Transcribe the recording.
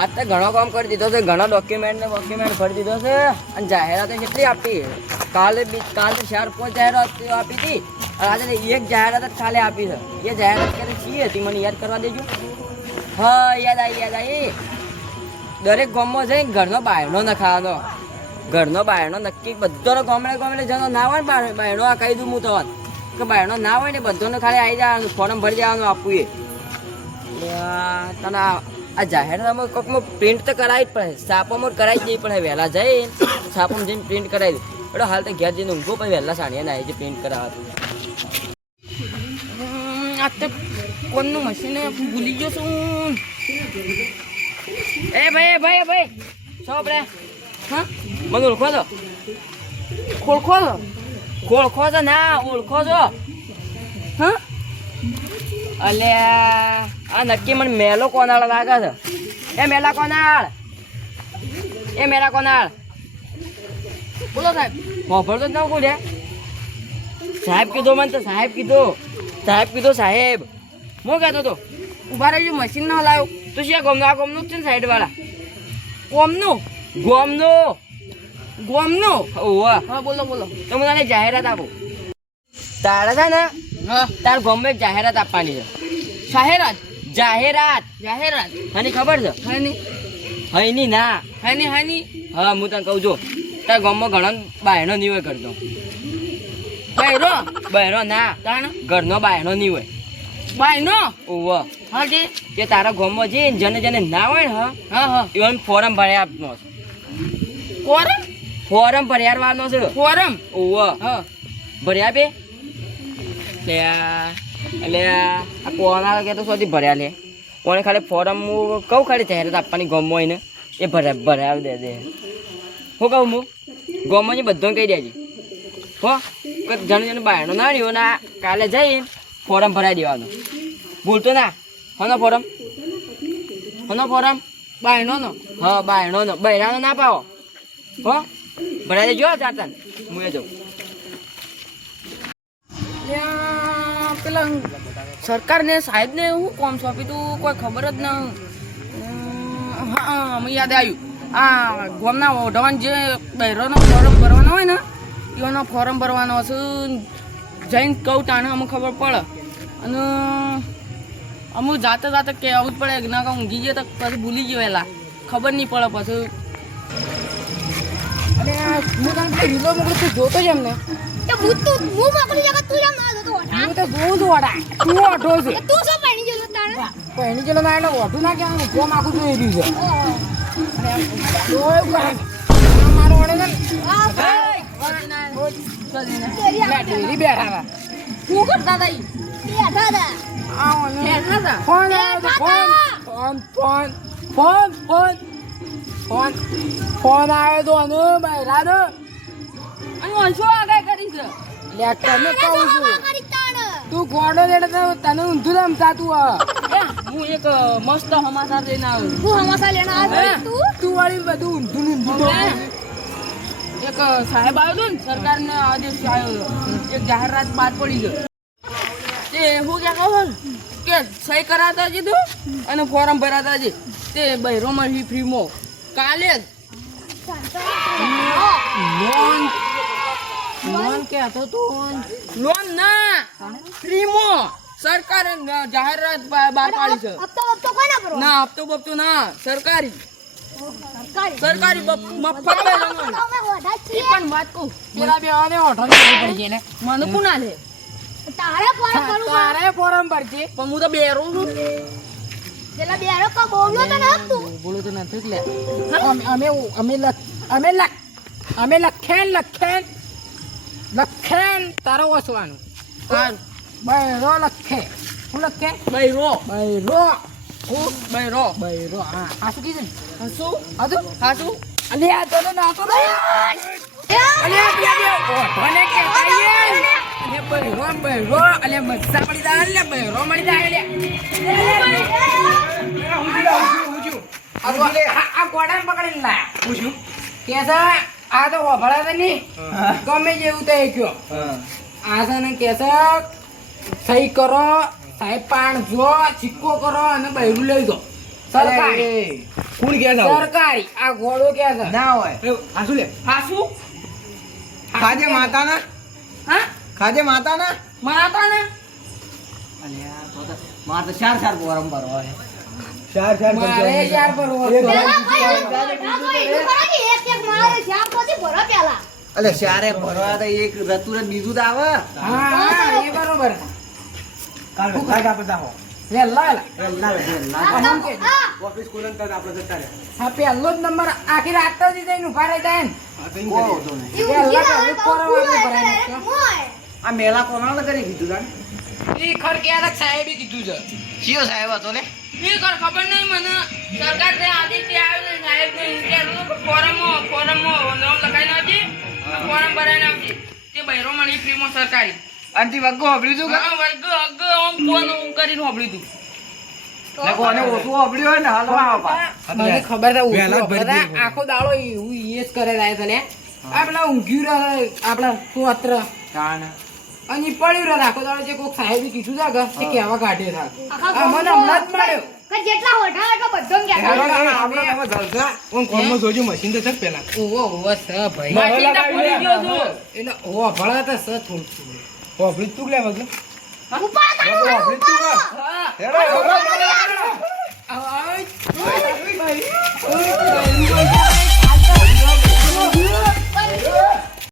આજ તો ઘણો કામ કરી દીધો છે, ઘણા ડોક્યુમેન્ટ ને ડોક્યુમેન્ટ ભરી દીધો છે, અને જાહેરાત કેટલી આપી? કાલે બી, કાલે ચાર, પાંચ જાહેરાત આપી હતી, અને આજે એક જાહેરાત જ ખાલી આપી છે. એ જાહેરાત ક્યારે શી હતી? મને યાદ કરવા દેજો. હા, યાદ આવી યાદ આવી. દરેક ગામમાં જઈને ઘરનો બહારનો ન ખાવાનો ઘરનો બહારનો નક્કી, બધોનો ગામડે ગામડે જનો ના હોય ને બહારનો આ કહી દઉં હું તો કે બહારનો ના હોય ને, બધોને ખાલી આવી જવાનું, ફોર્મ ભરી જવાનું આપવું એ તને આ જાહેરનામા કોકમાં પ્રિન્ટ તો કરાવી જ પડે છાપામાં કરાવી જ દેવી પડે વહેલા જઈ છાપામાં જઈને પ્રિન્ટ કરાવી દે. એટલે હાલ તો ઘેર જઈને ઊંઘો પણ વહેલા સાણીએ ના આવી પ્રિન્ટ કરાવવા આ તો કોનનું મશીન ભૂલી ગયો છું. એ ભાઈ ભાઈ ભાઈ. છો આપણે? હા? મને ઓળખો છો? ખોલખો ઓળખો છો? ના ઓળખો છો. હા? અલે આ નક્કી મને મેલો કોનાળ લાગે છે. એ મેલા કોનાળ. એ મેલા કોનાળ. બોલો સાહેબ. ખબર તો ના બોલે સાહેબ કીધો મને તો સાહેબ કીધો. સાહેબ કીધો સાહેબ. હું કહેતો તો ઊભા રહેજો મશીન ના લાવ્યો તો શું ગમનો આ ગમનું જ છે ને સાઈડ વાળા ગોમનું? ગોમનો? ગોમનું? ઓવા. હા બોલો બોલો. તો હું તને જાહેરાત આપું. તારા છે ને તાર ગમે જાહેરાત આપવાની છે. જાહેરાત? જાહેરાત. જાહેરાત? હની ખબર છે? હાની. હઈની ના. હાની હાની. હા હું તને કહું છું. તાર ગામમાં ઘણો બાયણો નહીં હોય કરતો બહેરો બહેરો ના. તાણ? ઘરનો બાયણો નહીં હોય. બાયનો ઓવ હા જી કે તારા ગામમાં જે જેને જેને ના હોય ને હા? હા હા. એવાનું ફોરમ ભર્યા આપનો છે. ફોરમ? ફોરમ ભર્યાવાનો છે. ફોરમ? ઓવ હા. ભર્યા બે લે એટલે આ કોના કે તો સુધી ભર્યા લે. કોને ખાલી ફોરમ હું કહું ખાલી જાહેરાત આપવાની ગમો ને એ ભરા ભરાવી દે દે. હું કહું હું ગમોની બધું કહી દેજે. હો? જણ જણ બહારનો ના રહ્યો ને કાલે જઈને ફોરમ ભરાઈ દેવાનું. ભૂલતો ના. હનો ફોરમ? હનો ફોરમ? બહારનો હા બહારનો નો બૈરાનો ના પાવો હો? ભરાઈ દેજો જાતા હું એ જાઉં. ત્યાં પેલા સરકારને સાહેબને હું કોમ સોંપ્યું તું કોઈ ખબર જ ન હા અમે મને યાદ આવ્યું. આ ગોમના ઓઢવાન જે બહેરોનો ફોરમ ભરવાનો હોય ને એનો ફોરમ ભરવાનો હશે જઈને કહું તાણે અમને ખબર પડે. અને અમુક જાતે જાતે કે આવું જ પડે ના કહું ઊંઘી ગયો તો પછી ભૂલી ગયો એલા. ખબર નહીં પડે પછી. અને હું તને પેલી રીલો મોકલું છું જોતો જ એમને. તો હું તું હું મોકલી જગત તું જેમ ના જતો હતા હું તો છું વડા. તું ઓઢો છે. તું શું તાણે? ના એટલે ઓઢું ના કહેવાનું ફોમ આખું જોઈ રહ્યું છે. જોયું કરે મારો ને. ડેરી બેઠા હતા. શું કરતા હતા? બેઠા હતા? Phone phone phone phone phone phone phone આવ્યો તો અને બૈરાનો અને ઓછો આગળ કરી છે. લે તને કહું છું. તું ગોડો દેડે તો તને ઊંધું રમ થાતું હ હું એક મસ્ત હમાસા લઈને આવ્યો તું હું હમાસા લેના આવ્યો તું? તું વાળી બધું ઊંધું ઊંધું એક સાહેબ આવ્યો હતો ને સરકારને આદેશ આવ્યો હતો. એક જાહેરાત બહાર પડી ગયો. તે હું ક્યાં કહું કે સહી કરાતા કીધું અને ફોર્મ ભરાતા છે તે બહેરોમાં ફ્રી ફ્રીમાં કાલે જ. લોન લોન કે હતો તું? લોન ના. ફ્રીમાં. સરકારે જાહેરાત બહાર પાડી છે? ના હપ્તો બપ્તો ના. સરકારી. સરકારી. મફત પણ વાત કહું. પેલા બે આને ઓઠો ની પડી ગઈ ને. મને કોણ ના લે? તારે ફોરમ કરવું તારે ફોરમ ભરજે. પણ હું તો બેરો છું. પેલા બેરો કો બોલ્યો તો ના તું. બોલું તો નથી લે. અમે અમે અમે લખ અમે લખ અમે લખેન લખેન. લખેન તારો વસવાનું. હા. બૈરો લખે. હું લખે? બૈરો. બૈરો. હું? બૈરો. બૈરો હા. શું કીધું? હા શું? હતું હા શું? અને આ તો ના તો અને ઓઠોને કે અને બૈરો બૈરો અને મસ્સા પડી જાય એટલે બૈરો મળી જાય. એટલે આ ગો- આ- આ ગોડાને પકડીને લાયા. કે છે, આ તો વફળા છે નહીં. ગમે જેવું એ કયો. આ છે ને કે સહી કરો સાહેબ પાણ જો સિક્કો કરો અને બૈરું લઈ દો સરકારી. કોણ કે સરકારી. આ ઘોડો કે છે. ના હોય. એ, લે. હા ખાજે માતાના હા? ખાજે માતાના માતા ને? અલ્યા, તો તો ચાર ચાર પોરમ ભરવા. ચાર ચાર મારે ચાર પર પેલા ભાઈ હવે ગોઠા કરો કે એક એક મારે શ્યામ પછી ભરો પેલા. અલે ચારે ભરવા તો એક રતુર જ બીજું તો આવે. હા એ બરોબર. કાલ કાલ આપણે જાઓ. લે લા લા લા તો- ઓફિસ ખોલે ને આપણે જતા રહ્યા. હા પેલો જ નંબર આખી રાત તો જ જઈને ઊભા રહી જાય ને. તો નહીં. તો. આ મેલા કોના કરી કીધું તાને એ ખર ક્યારેક સાહેબે કીધું છે. કયો સાહેબ હતો લે? ઈ ખર ખબર નહીં મને. સરકારથી આદિત્ય આવ્યો સાહેબ ને કે ફોરમમાં ફોરમમાં નામ આવજે અને ફોરમ ભરાઈને આવજે તે બૈરો મળી ફ્રીમાં સરકારી. અને વગ્ગો તું હા, અગ આમ ફોન આમ કરીને હોભળ્યું તું. આખો દાડો એવું એ જ કરે આપણા ઊંઘ્યું રહે આપણા સુઅત્ર તાને અને પડ્યું રાખો આખો દાડો જે કોક સાહેબ કીધું છે કે કેવા કહેવા કાઢે છે મને હમણાં જ મળ્યો કે જેટલા હોઠા એટલો બધો ને હેડો, કહેતા. હેડો, આપણે હવે જલસા. ઓમ કોમમાં જોજો મશીન તો છે પેલા ઓવો ઓવો સ ભાઈ માહિતી તો ભૂલી ગયો છું. એટલે ઓવો ભળા તો સ થોડું તું લે તારું, ઓફિસ તું. હા. હેડો.